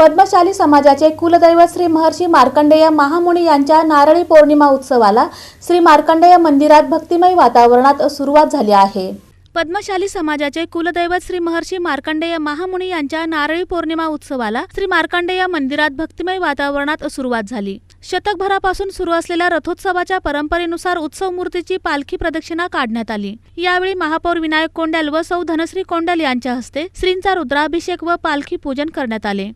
पद्मशाली समाजाचे कुलदैवत श्री महर्षी मार्कंडेय महामुनी यांच्या नारळी पौर्णिमा उत्सवाला श्री मार्कंडेय मंदिरात भक्तिमय वातावरणात सुरुवात झाली आहे। पद्मशाली समाजाचे कुलदैवत श्री महर्षी मार्कंडेय महामुनी यांच्या नारळी पौर्णिमा उत्सवाला श्री मार्कंडेय मंदिरात भक्तिमय वातावरणात सुरुवात झाली। शतकभरापासून सुरू असलेल्या रथोत्सवाच्या परंपरेनुसार उत्सव मूर्तीची पालखी प्रदक्षिणा काढण्यात आली। यावेळी महापौर विनायक कोंड्याल व सौ धनश्री कोंड्याल यांच्या हस्ते श्रींचा रुद्राभिषेक व पालखी पूजन करण्यात आले।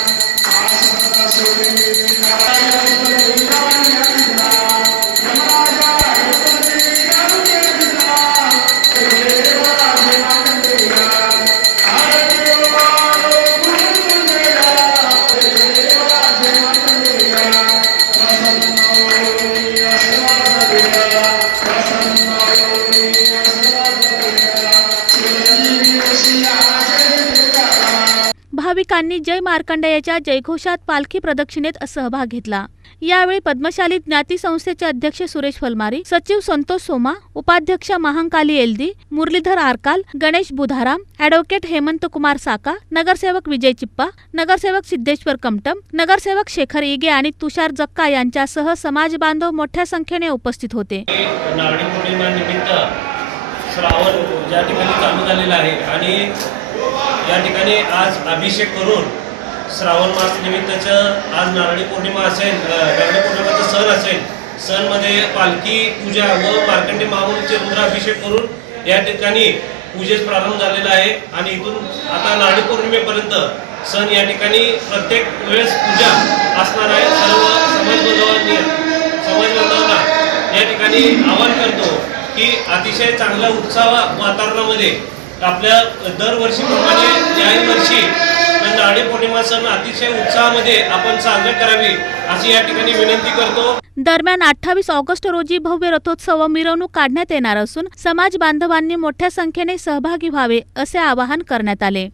भाविकांनी जय मार्कंडेयाच्या जयघोषात पालखी प्रदक्षिणेत सहभाग घेतला। यावेळी पद्मशाली ज्ञाती संस्थेचे अध्यक्ष सुरेश फलमारी, सचिव संतोष सोमा, उपाध्यक्ष महांकाली एलदी, मुरलीधर आरकाल, गणेश बुधाराम, ॲडव्होकेट हेमंत कुमार साका, नगरसेवक विजय चिप्पा, नगरसेवक सिद्धेश्वर कमटम, नगरसेवक शेखर इगे आणि तुषार जक्का यांच्यासह समाज बांधव मोठ्या संख्येने उपस्थित होते। नारळी पौर्णिमेनिमित्त श्रावण ज्या ठिकाणी चालू झालेला आहे आणि या ठिकाणी आज अभिषेक करून श्रावण मास निमित्ताचं आज नारळी पौर्णिमा असेल, नारळी पौर्णिमेचा सण असेल, सणमध्ये पालखी पूजा व मार्कंडेय महामुनीचे रुद्राभिषेक करून या ठिकाणी पूजेस प्रारंभ झालेला आहे आणि इथून आता नारळी पौर्णिमेपर्यंत सण या ठिकाणी प्रत्येक वेळेस पूजा असणार आहे। सर्व समाज बांधवांना या ठिकाणी आवाहन करतो की अतिशय चांगल्या उत्साह वातावरणामध्ये आपल्या दरवर्षीप्रमाणे याही वर्षी नारळी पौर्णिमा सण अतिशय उत्साहामध्ये आपण साजरा करावी अशी या ठिकाणी विनंती करतो। दरम्यान 28 ऑगस्ट रोजी भव्य रथोत्सव व मिरवणूक काढण्यात येणार असून समाज बांधवांनी मोठ्या संख्येने सहभागी व्हावे असे आवाहन करण्यात आले।